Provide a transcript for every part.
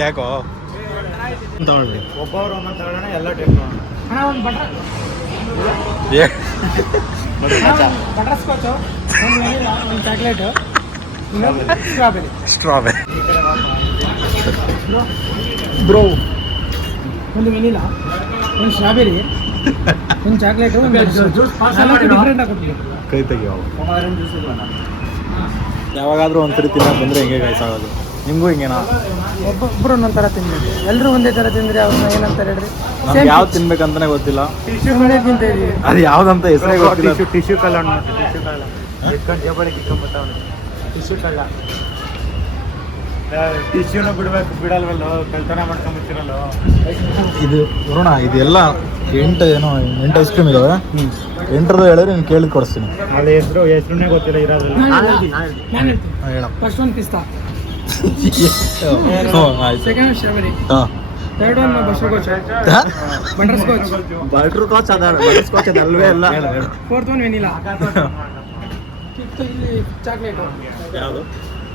ಯಾಕೋ ತಗೊಳ್ರಿ ಒಬ್ಬರು ಒಂದೊಂದು ತಗೊಳ್ಳೋಣ ಎಲ್ಲ ಟೈಪ್ ಒಂದು ಬಟರ್ ಸ್ಕಾಚು, ಒಂದು ವೆನಿಲಾ, ಒಂದು ಚಾಕ್ಲೇಟು, ಸ್ಟ್ರಾಬೆರಿ. ಸ್ಟ್ರಾಬೆರಿ ಬ್ರೋ ಒಂದು ವೆನಿಲಾ, ಒಂದು ಸ್ಟ್ರಾಬೆರಿ, ಒಂದು ಚಾಕ್ಲೇಟು, ಒಂದು ಡಿಫ್ರೆಂಟ್ ಆಗಿ ಕೈ ತೆಗಿಯೋ. ಯಾವಾಗಾದ್ರೂ ಒಂದ್ಸರಿ ತಿನ್ನೋಕೆ ಬಂದರೆ ಹೆಂಗೆ ಗಾಯ್ಸಾಗೋದು? ನಿಮಗೂ ಹಿಂಗೇನಾ? ಒಬ್ಬೊಬ್ಬರು ಒಂದೊಂದು ಥರ ತಿನ್ಬೇಕು, ಎಲ್ಲರೂ ಒಂದೇ ಥರ ತಿಂದರೆ ಅವ್ರನ್ನ ಏನಂತ ಹೇಳಿದ್ರೆ ನಮ್ಗೆ ಯಾವ್ದು ತಿನ್ಬೇಕಂತಾನೆ ಗೊತ್ತಿಲ್ಲ. ಟಿಶ್ಯೂ ಮನೆ ತಿಂತ ಇದೀವಿ. ಅದು ಯಾವ್ದಂತ ಹೆಸರೇ ಗೊತ್ತಿಲ್ಲ. ಟಿಶ್ಯೂ ಕಲ್ಲ ಟಿಶ್ಯೂ ಕಲ್ಲ ಎತ್ಕೊಂಡು ಜಬಳಿ ಕಿತ್ಕೊಂಡ್ಬಿಟ್ಟವನು. ಟಿಶ್ಯೂ ಕಲ್ಲ ಟಿಶ್ಯೂನ ಬಿಡ್ಬೇಕು, ಬಿಡಲ್ವಲ್ಲ, ಕಳ್ತನ ಮಾಡ್ಕೊಂಡ್ಬಿಡ್ತಿರಲ್ಲ. ಇದು ವರುಣ, ಇದೆಲ್ಲ 8 ಐಸ್ ಕ್ರೀಮ್ ಇದಾವೆ. 8 ಹೇಳಿದ್ರೆ ನೀನು ಕೇಳಿ ಕೊಡಿಸ್ತೀನಿ. ಅಲ್ಲಿ ಹೆಸರುನೇ ಗೊತ್ತಿಲ್ಲ ಇರೋದ್ರಲ್ಲಿ. ಹೇಳಪ್ಪ. ಫಸ್ಟ್ ಒಂದು ಪಿಸ್ತಾ, ಆಯ್ತು. ಸೆಕೆಂಡ್ ಸ್ಟ್ರಾಬೆರಿ, ಹಾಂ, third one butter scotch, butter scotch ಅದ, ಬಟರ್ ಸ್ಕಾಚ್ ಅದು ಅಲ್ವೇ ಅಲ್ಲ. ಫೋರ್ತ್ ಒನ್ ವೆನಿಲಾ, ಫಿಫ್ತ್ ಇಲ್ಲಿ ಚಾಕ್ಲೇಟು. ಯಾವುದು?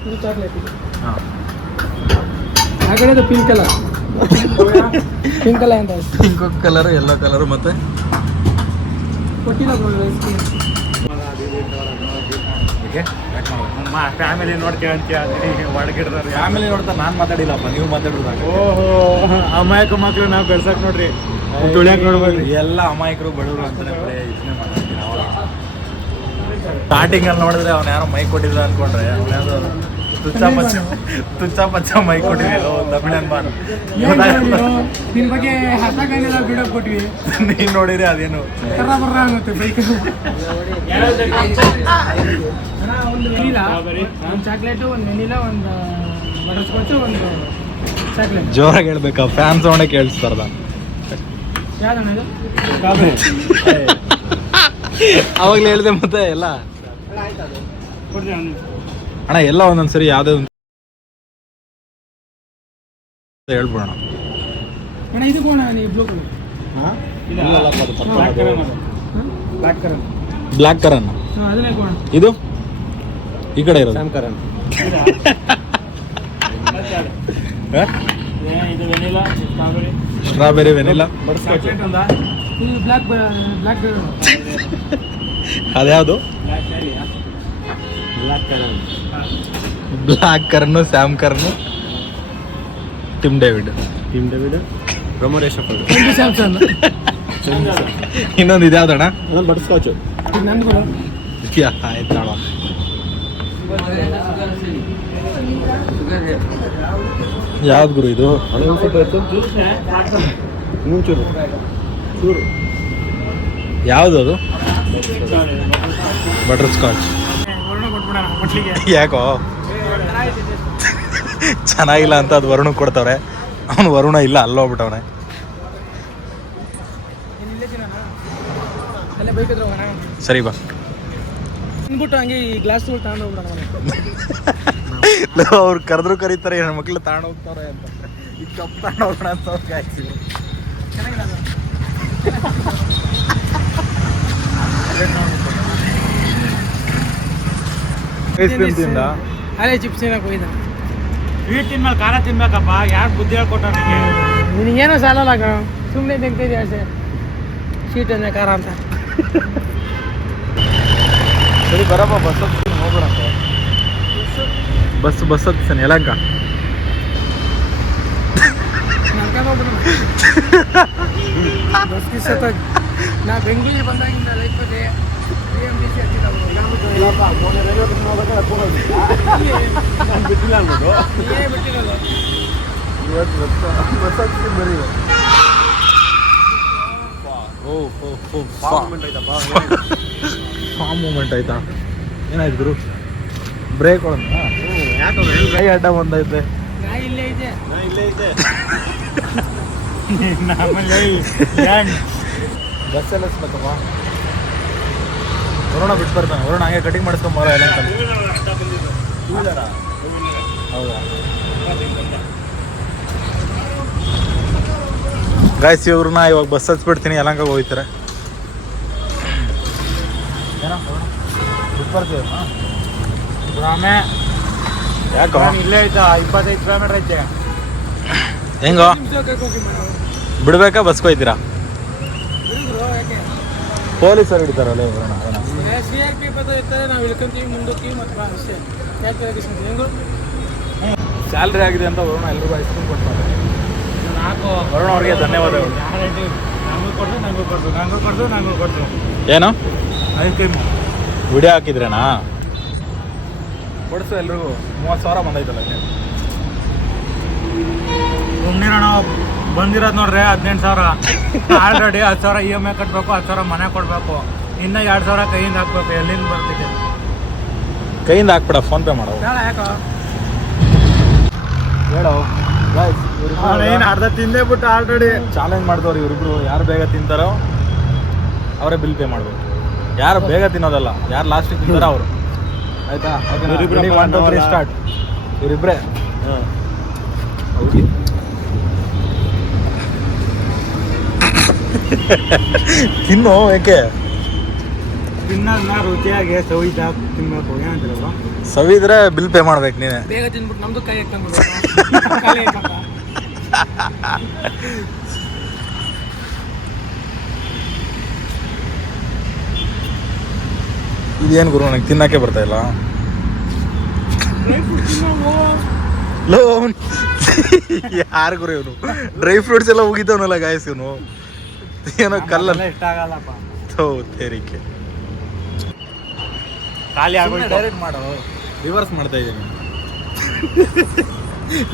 ಇದು ಚಾಕ್ಲೇಟ್. ಹಾಂ, ಆ ಕಡೆದು ಪಿಂಕ್ ಕಲರ್. ಪಿಂಕ್ ಕಲರ್ ಅಂತ ಪಿಂಕ್ ಕಲರ್, ಎಲ್ಲೋ ಕಲರ್, ಮತ್ತೆ ಕೊಟ್ಟಿಲ್ಲ ಫ್ಯಾಮಿಲಿ ನೋಡ್ತೀವಿ ಅಂತೀಯ, ಒಳಗಿಡ್ತಾರೆ. ಫ್ಯಾಮಿಲಿ ನೋಡ್ತಾ ನಾನು ಮಾತಾಡಿಲ್ಲಪ್ಪ, ನೀವು ಮಾತಾಡಿದಾಗ. ಓಹೋ, ಅಮಾಯಕ ಮಕ್ಳು ನಾವು ಬೆಳ್ಸಕ್ ನೋಡ್ರಿ, ತುಳಿಯಕ್ ನೋಡ್ಬೇಡ್ರಿ. ಎಲ್ಲ ಅಮಾಯಕರು ಬಡವರು ಅಂತಾನೆ ಯೋಚನೆ ಮಾಡ್ತೀನಿ. ಸ್ಟಾರ್ಟಿಂಗ್ ಅಲ್ಲಿ ನೋಡಿದ್ರೆ ಅವ್ನು ಯಾರೋ ಮೈಕ್ ಕೊಟ್ಟಿದ್ರು ಅನ್ಕೊಂಡ್ರೆ, ಅವ್ನು ತುಚ್ಚ ಪಚ್ಚ ಮೈಕ್ ಕೊಟ್ಟಿದ್ರು ತಮಿಳನ್ ಬಾರ್. ನಿನ್ ಬಗ್ಗೆ ಹಸಗಾನೆಲ್ಲ ಬಿಡೋಕ್ ಕೊಟ್ವಿ. ನೀನ್ ನೋಡಿದ್ರೆ ಅದೇನು ಕರ್ರ ಬರ್ರ ಆಗುತ್ತೆ ಬೈಕ್. ಒಂದು ವೆನಿಲಾ, ಒಂದು ಚಾಕ್ಲೇಟು, ಒಂದು ವೆನಿಲಾ, ಒಂದು ಬಟರ್ ಸ್ಕಾಚು, ಒಂದು ಚಾಕ್ಲೇಟ್. ಜೋರಾಗಿ ಹೇಳ್ಬೇಕಾ? ಫ್ಯಾನ್ ಸೌಂಡೇ ಕೇಳಿಸ್ತಾರದ. ಯಾವ್ದಣ್ಣ ಇದು? ಅವಾಗ್ಲೇ ಹೇಳಿದೆ ಮತ್ತೆ ಎಲ್ಲ. ಅಣ್ಣ ಎಲ್ಲ ಒಂದೊಂದ್ಸರಿ ಯಾವ್ದೇ ಹೇಳ್ಬೋಣ. ಅಣ್ಣ ಇದು ಕೋಣ ನೀವು blue colour. Black colour. Black currant. ಅದನ್ನೇ ಕೋಣ. ಇದು ಈ ಕಡೆ ಇರೋದು ಕರನ್. ಇದು vanilla, strawberry, strawberry, vanilla, chocolate ಒಂದಾ? ಇದು ಬ್ಲಾಕ್ ಅದ್ಯಾವುದು? Black currant, Sam Curran, Tim David, ರಮೋರೇಶಪ್ಪರು, ಸ್ಯಾಮ್ಸಂಗ್. ಇನ್ನೊಂದು ಇದ್ಯಾವ್ದಣ್ಣ? Butter scotch. ನಂದು ಆಯ್ತು. ಯಾವ್ದು ಗುರು ಇದು? ಯಾವುದು ಅದು? Butter scotch. ಯಾಕೋ ಚೆನ್ನಾಗಿಲ್ಲ ಅಂತ ಅದು ವರುಣ ಕೊಡ್ತವ್ರೆ. ಅವನು ವರುಣ ಇಲ್ಲ, ಅಲ್ಲೋಗ್ಬಿಟ್ಟವನೆ. ಸರಿ ಬಾ ಅಂದ್ಬಿಟ್ಟು ಹಂಗೆ ಈ ಗ್ಲಾಸ್ ತಗೊಂಡು ಹೋಗ್ಬಿಡೋಣ. ಅವ್ರು ಕರೆದ್ರು ಕರೀತಾರೆ, ನನ್ನ ಮಕ್ಳು ತಗೊಂಡು ಹೋಗ್ತಾರೆ ಅಂತ. ಈಗ ಕಪ್ ತಗೊಂಡು ಹೋಗೋಣ ಅಂತ ಅವ್ರಿಗೆ ಹಾಕ್ಸಿದ್ರು. ಐಸ್ ಕ್ರೀಮ್ ತಿಂದ ಅಲ್ಲೇ ಚಿಪ್ಸ್ ತಿನ್ನಕ್ಕೆ ಹೋಗಿದ್ದ. ಸ್ವೀಟ್ ತಿನ್ಮೇಲೆ ಖಾರ ತಿನ್ಬೇಕಪ್ಪ. ಯಾರು ಬುದ್ಧಿ ಹೇಳ್ಕೊಟ್ಟ ನಿನಗೇನೋ ಸಾಲಲ್ಲ ಕಣ, ಸುಮ್ಮನೆ ತಿಂತಿದ್ಯಾ ಅಷ್ಟೇ. ಸ್ವೀಟ್ ಅಂದರೆ ಖಾರ ಅಂತ. ಸರಿ ಬರಪ್ಪ, ಬಸ್ ಹತ್ತೀನಿ ಹೋಗೋಣ. ಬಸ್ ಹತ್ತೀನಿ ಯಲಹಂಕ. ಬಸ್ ಮಿಸ್ ಆಯ್ತು. ನಾ ಬೆಂಗಳೂರಿಗೆ ಬಂದಾಗಿಂದ ಲೈಫಲ್ಲಿ BMTC ಹತ್ತಿಲ್ಲ. ಬಿಟ್ಟಿಲ್ಲ ಅನ್ಬೋದು. ಬಿಟ್ಟಿರೋದು ಇವತ್ತು ಬಸ್ ಹತ್ತೀನಿ ಬರೀ. ಫಾರ್ಮ್ ಮೂಮೆಂಟ್ ಆಯ್ತಾ? ಏನಾಯ್ತು ಗುರು? ಬ್ರೇಕ್ ಹೊಡೆದ? ಕೈ ಅಡ್ಡ ಬಂದೈತೆ. ನಾ ಇಲ್ಲೇ ಇದೆ. ಬಸ್ ಎಲ್ಲ ಬೇಕಪ್ಪ. ವರುಣ ಬಿಟ್ಟು ಬರ್ತಾನೆ. ವರುಣ ಹಂಗೆ ಕಟಿಂಗ್ ಮಾಡಿಸ್ಕೊಂಬಾರ ಎಲ್ಲ. ಹೌದಾ? ಗಾಯ್ಸ್, ಇವ್ರನ್ನ ಇವಾಗ ಬಸ್ ಹಚ್ಬಿಡ್ತೀನಿ, ಯಲಹಂಕ ಹೋಗ್ತಾರೆ. ಏನೋ ಬಿಟ್ಟು ಬರ್ತೀವಿ. ರಾಮೆ ಯಾಕೋ ಇಲ್ಲೇ ಐತಾ? 25 ಕಿಲೋಮೀಟರ್ ಐತೆ. ಹೆಂಗೋ ಬಿಡ್ಬೇಕಾ ಬಸ್ಗೆ ಹೋಯ್ತೀರಾ? ಪೊಲೀಸರು ಹಿಡಿತಾರಲ್ಲ ವರುಣ. CRP ಇರ್ತಾರೆ, ನಾವು ಇಳ್ಕೊಂತೀವಿ ಮುಂದಕ್ಕೆ ಮತ್ತು ಅಷ್ಟೇ. ಯಾಕೆ ಹೆಂಗು ಸ್ಯಾಲ್ರಿ ಆಗಿದೆ ಅಂತ ವರುಣ ಎಲ್ರಿಗೂ ಐಸ್ ಕ್ರೀಮ್ ಕೊಡ್ತಾರೆ. ವರುಣ ಅವ್ರಿಗೆ ಧನ್ಯವಾದಗಳು. ನಂಗೂ ಕೊಡ್ತು ಏನು ಐಸ್ ಕ್ರೀಮ್ ವಿಡಿಯೋ ಹಾಕಿದ್ರೇನಾ? ಕೊಡಿಸು ಎಲ್ರಿಗೂ. 30,000 ಬಂದೈತಲ್ಲ ಇನ್ನೇನು. ಸುಮ್ಮನಿರೋಣ. ಬಂದಿರೋದು ನೋಡ್ರಿ 18,000. ಆಲ್ರೆಡಿ 10,000 EMI ಕಟ್ಟಬೇಕು, 10,000 ಮನೆ ಕೊಡಬೇಕು, ಇನ್ನು 2,000 ಕೈಯಿಂದ ಹಾಕ್ಬೇಕು. ಎಲ್ಲಿಂದ ಬರ್ತಿದೆ? ಕೈಯಿಂದ ಹಾಕ್ಬಿಡ, ಫೋನ್ ಪೇ ಮಾಡೋ. ಯಾಕೋ ಹೇಳೋ ಏನು ಅರ್ಧ ತಿಂದೇ ಬಿಟ್ಟು ಆಲ್ರೆಡಿ ಚಾಲೆಂಜ್ ಮಾಡಿದವ್ರು ಇವರಿಬ್ರು. ಯಾರು ಬೇಗ ತಿಂತಾರೋ ಅವರೇ ಬಿಲ್ ಪೇ ಮಾಡಬೇಕು. ಯಾರು ಬೇಗ ತಿನ್ನೋದಲ್ಲ, ಯಾರು ಲಾಸ್ಟಿಗೆ ತಿಂತಾರೋ ಅವರು. ಆಯ್ತಾ? ಸ್ಟಾರ್ಟ್. ಇವರಿಬ್ರೆ ತಿನ್ನು. ಯಾಕೆ ತಿನ್ನೋದನ್ನ ರುಚಿಯಾಗಿ ಸವಿದಾಗಿ ತಿನ್ಬೇಕು. ಏನಂತೀರಲ್ವ? ಸವಿದ್ರೆ ಬಿಲ್ ಪೇ ಮಾಡ್ಬೇಕು ನೀನೆ. ಬೇಗ ತಿಂದ್ಬಿಟ್ಟು ನಮ್ದು ಕೈ ಹಾಕ್ಕೊಂಡು ಇದೇನು ಗುರು, ನನಗೆ ತಿನ್ನಕ್ಕೆ ಬರ್ತಾ ಇಲ್ಲ. ಲೋ ಯಾರು ಗುರು ಇವನು? ಡ್ರೈ ಫ್ರೂಟ್ಸ್ ಎಲ್ಲ ಹೋಗಿದ್ದವನಲ್ಲ ಗಾಯಸ್ ಇವನು. ಏನೋ ಕಲ್ಲಲ್ಲ ಇಷ್ಟ ಆಗಲ್ಲಪ್ಪ. ತೇರಿಕೆ ಖಾಲಿ ಆಗೋಯ್ತು. ಡೈರೆಕ್ಟ್ ಮಾಡೋ. ರಿವರ್ಸ್ ಮಾಡ್ತಾ ಇದ್ದೀನಿ.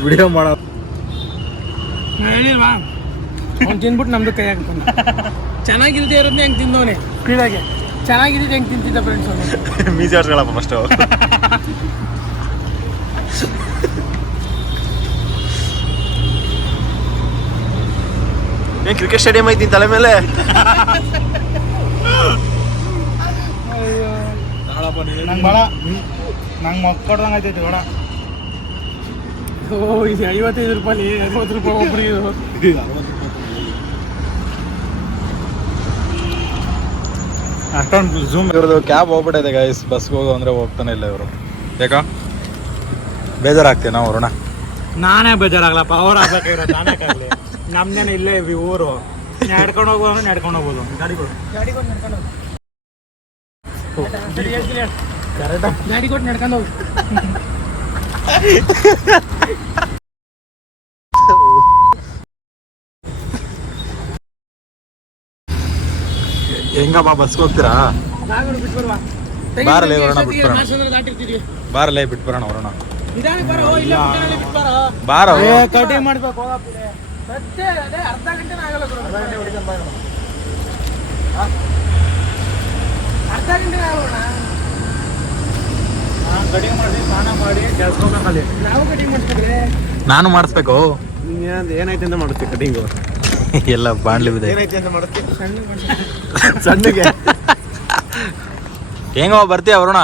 ವಿಡಿಯೋ ಮಾಡೋ. ಹೇಳಿಲ್ವಾ ಅವ್ನು ತಿಂದ್ಬಿಟ್ಟು ನಮ್ದು ಕೈ ಹಾಕ್ಕೊಂಡು. ಚೆನ್ನಾಗಿಲ್ದೇ ಇರೋದನ್ನ ಹೆಂಗೆ ತಿಂದವನೇ ಸ್ಪೀಡಾಗೆ. ಚೆನ್ನಾಗಿದ್ದು ಹೆಂಗೆ ತಿಂತಿದ್ದ ಫ್ರೆಂಡ್ಸ್ ಅವನು. ಮೀಸಿ ಆಡ್ಸ್ಕೊಳಪ್ಪ ಫಸ್ಟು. ಏನು ಕ್ರಿಕೆಟ್ ಸ್ಟೇಡಿಯಂ ಐತಿ ತಲೆ ಮೇಲೆ? ನಂಗೆ ಬೇಡ, ನಂಗೆ ಮಕ್ಕಳ್ದಂಗೆ ಆಯ್ತೈತಿ ಬೇಡ. ಓ ಇದು 55 ರೂಪಾಯಿ 60 ರೂಪಾಯಿ ಒಬ್ಬರಿಗೆ. ಅಷ್ಟೊಂದು ಝೂಮ್ ಇವ್ರದ್ದು ಕ್ಯಾಬ್ ಹೋಗ್ಬಿಟ್ಟಿದೆ ಗೈಸ್. ಬಸ್ಗೆ ಹೋಗೋ ಅಂದರೆ ಹೋಗ್ತಾನೆ ಇಲ್ಲ ಇವರು. ಯಾಕ ಬೇಜಾರಾಗ್ತೀವಿ ನಾವು ವರುಣ? ನಾನೇ ಬೇಜಾರಾಗ್ಲಪ್ಪ. ಅವ್ರು ಆಗ್ಬೇಕಾಗಿರೋದು ನಾನೇಕಾಗಲಿ. ನಮ್ದೇನೆ ಇಲ್ಲೇ ಇವಿ ಊರು. ನಡ್ಕೊಂಡು ಹೋಗ್ಬೋದು ಅಂದ್ರೆ ನಡ್ಕೊಂಡು ಹೋಗ್ಬೋದು. ಗಾಡಿಗಳು ಗಾಡಿ ಕೊಟ್ಟು ನಡ್ಕೊಂಡು ಹೋಗು. ಗಾಡಿ ಕೊಟ್ಟು ನಡ್ಕೊಂಡು ಹೋಗು. ಹೆಂಗಮ್ಮ ಬಸ್ಗೆ ಹೋಗ್ತೀರಾ? ಬಾರಲೇ ವರುಣ ಬಿಟ್ಬರೋಣ. ಬಾರಲೇ ಬಿಟ್ಬರೋಣ ವರುಣ. ಬಾರೋ. ಕಟಿಂಗ್ ಮಾಡ್ಬೇಕು. ಸದ್ಯ ಅದೇ ಅರ್ಧ ಗಂಟೆನೇ ಆಗಲ್ಲ ಗುರು. ಅರ್ಧ ಗಂಟೆನೇ ಆಗೋಣ. ಕಟಿಂಗ್ ಮಾಡಿ ಸ್ನಾನ ಮಾಡಿ ಕೆಲ್ಸ್ಕೋಬೇಕಲ್ಲಿ. ನಾವು ಕಟಿಂಗ್ ಮಾಡಿಸ್ಬೇಕ್ರೆ. ನಾನು ಮಾಡಿಸ್ಬೇಕು. ಏನೈತೆ ಅಂತ ಮಾಡುತ್ತೆ ಕಟಿಂಗು? ಎಲ್ಲ ಬಾಣ್ಲಿ ಬಿದೆ. ಏನೈತೆ ಅಂತ ಮಾಡುತ್ತೆ ಸಣ್ಣಗೆ. ಹೆಂಗೋ ಬರ್ತೀಯ ವರುಣ?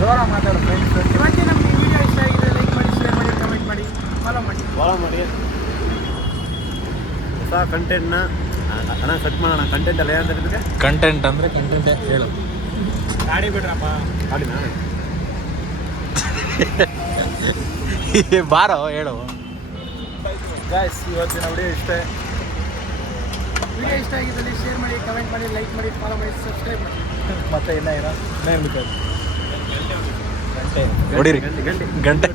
ಜೋರ ಮಾತಾಡೋ ಫ್ರೆಂಡ್ಸ್. ಇವತ್ತೇ ನಮಗೆ ವಿಡಿಯೋ ಇಷ್ಟ ಆಗಿದೆ, ಲೈಕ್ ಮಾಡಿ, ಶೇರ್ ಮಾಡಿ, ಕಮೆಂಟ್ ಮಾಡಿ, ಫಾಲೋ ಮಾಡಿ. ಹೊಸ ಕಂಟೆಂಟ್ನ ಅಣ್ಣ ಸೆಟ್ ಮಾಡೋಣ. ಕಂಟೆಂಟ್ ಅಲ್ಲ ಏನಂತ ಇದಕ್ಕೆ? ಕಂಟೆಂಟ್ ಅಂದರೆ ಕಂಟೆಂಟೇ ಹೇಳು. ಗಾಡಿ ಬಿಡ್ರಪ್ಪ. ಗಾಡಿನ ಬಾರೋ ಹೇಳು. ಗಾಯ್ಸ್ ಇವತ್ತಿನ ವಿಡಿಯೋ ಇಷ್ಟೇ. ವಿಡಿಯೋ ಇಷ್ಟ ಆಗಿದ್ದಲ್ಲಿ ಶೇರ್ ಮಾಡಿ, ಕಮೆಂಟ್ ಮಾಡಿ, ಲೈಕ್ ಮಾಡಿ, ಫಾಲೋ ಮಾಡಿ, ಸಬ್ಸ್ಕ್ರೈಬ್ ಮಾಡಿ. ಮತ್ತೆ ಇನ್ನೇನು ಗಂಟೆ ಹೊಡಿರಿ ಗಂಟೆ.